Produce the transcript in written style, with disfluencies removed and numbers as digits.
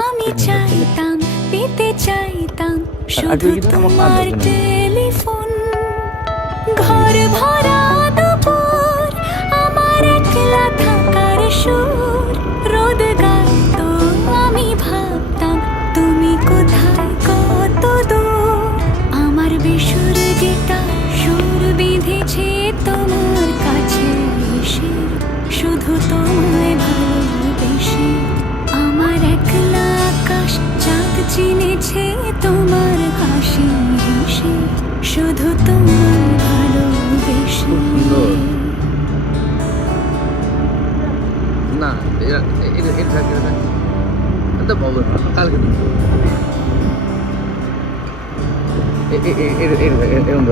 আমি চাইতাম পেতে চাইতাম শুধু তোমার টেলিফোন ঘর ভরা দুপুর আমার একলা থাকার সুর রোদ গাইতো আমি ভাবতাম তুমি কোথায় কত দূর আমার বেসুর গিটার সুর বিঁধেছে তোমার কাছে এসে শুধু তোমায় ভালোবেসে আমার একলা আকাশ চাঁদ চিনেছে তোমার হাসি হেসে শুধু তোমায় ভালোবেসে না এটা বলবো না কালকে এরকম